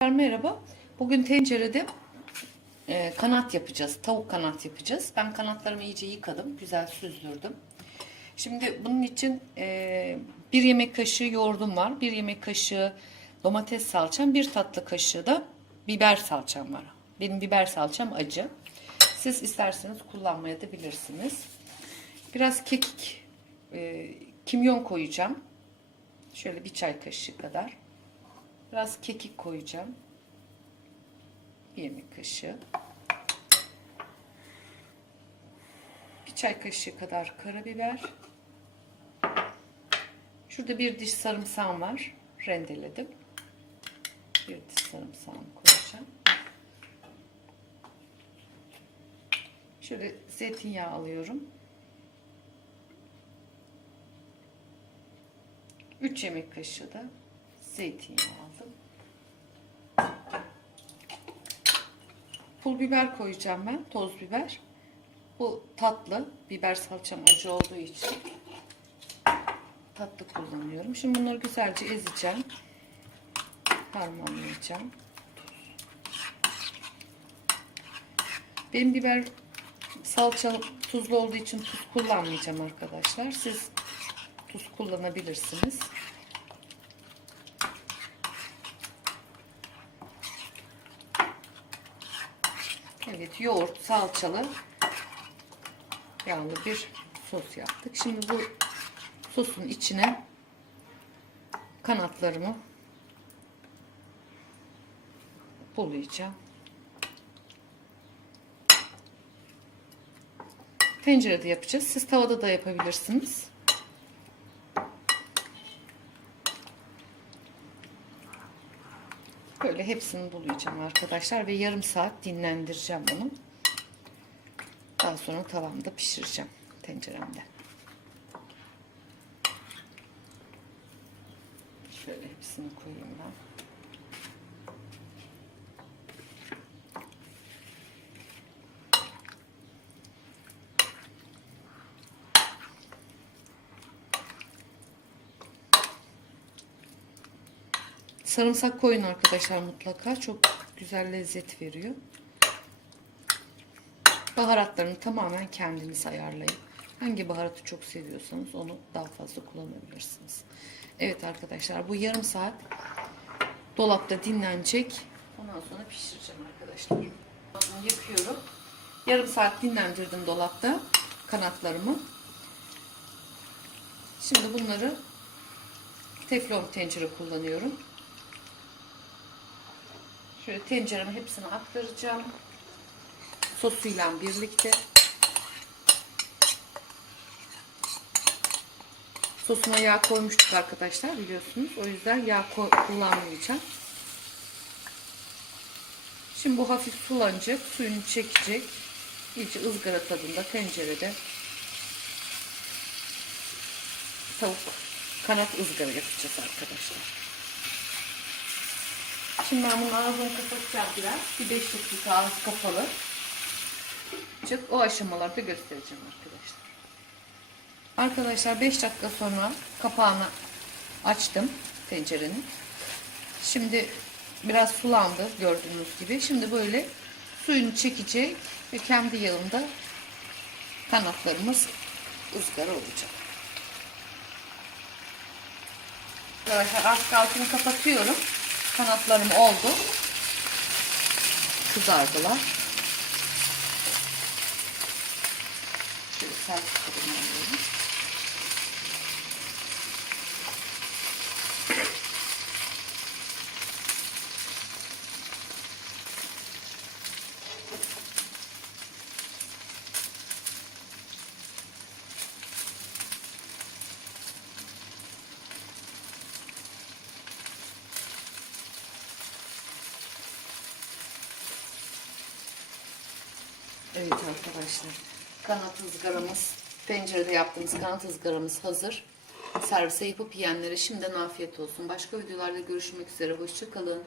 Merhaba. Bugün tencerede e, kanat yapacağız. Tavuk kanat yapacağız. Ben kanatlarımı iyice yıkadım. Güzel süzdürdüm. Şimdi bunun için e, bir yemek kaşığı yoğurdum var. Bir yemek kaşığı domates salçam. Bir tatlı kaşığı da biber salçam var. Benim biber salçam acı. Siz isterseniz kullanmaya da bilirsiniz. Biraz kekik, e, kimyon koyacağım. Şöyle bir çay kaşığı kadar. Biraz kekik koyacağım. Bir yemek kaşığı. Bir çay kaşığı kadar karabiber. Şurada bir diş sarımsağım var. Rendeledim. Bir diş sarımsağımı koyacağım. Şöyle zeytinyağı alıyorum. 3 yemek kaşığı da zeytinyağı aldım. Pul biber koyacağım ben, toz biber. Bu tatlı, biber salçam acı olduğu için tatlı kullanıyorum. Şimdi bunları güzelce ezeceğim. Harmanlayacağım. Benim biber salçalı tuzlu olduğu için tuz kullanmayacağım arkadaşlar. Siz tuz kullanabilirsiniz. Evet yoğurt, salçalı yağlı bir sos yaptık. Şimdi bu sosun içine kanatlarımı bulayacağım. Tencerede yapacağız. Siz tavada da yapabilirsiniz. Böyle hepsini bulayacağım arkadaşlar ve yarım saat dinlendireceğim bunu. Daha sonra tavamda pişireceğim tenceremde. Şöyle hepsini koyayım ben. Sarımsak koyun arkadaşlar mutlaka. Çok güzel lezzet veriyor. Baharatlarını tamamen kendiniz ayarlayın. Hangi baharatı çok seviyorsanız onu daha fazla kullanabilirsiniz. Evet arkadaşlar bu yarım saat dolapta dinlenecek. Ondan sonra pişireceğim arkadaşlar. Bunu yapıyorum. Yarım saat dinlendirdim dolapta kanatlarımı. Şimdi bunları teflon tencere kullanıyorum. Şöyle tencereme hepsini aktaracağım. Sosuyla birlikte. Sosuna yağ koymuştuk arkadaşlar biliyorsunuz. O yüzden yağ kullanmayacağım. Şimdi bu hafif sulanacak. Suyunu çekecek. İyice ızgara tadında tencerede tavuk kanat ızgara yapacağız arkadaşlar. Şimdi ben bunun ağzını kapatacağım biraz. Bir 5 dakika ağız kapalı. Çık o aşamalarda göstereceğim arkadaşlar. Arkadaşlar 5 dakika sonra kapağını açtım tencerenin. Şimdi biraz sulandı gördüğünüz gibi. Şimdi böyle suyunu çekecek ve kendi yağında kanatlarımız ızgara olacak. Arkadaşlar az altını kapatıyorum. Kanatlarım oldu. Kızardılar. Şöyle kırmızı alıyorum. Evet arkadaşlar. Kanat ızgaramız, tencerede yaptığımız kanat ızgaramız hazır. Servise yapıp yiyenlere şimdiden afiyet olsun. Başka videolarda görüşmek üzere. Hoşçakalın.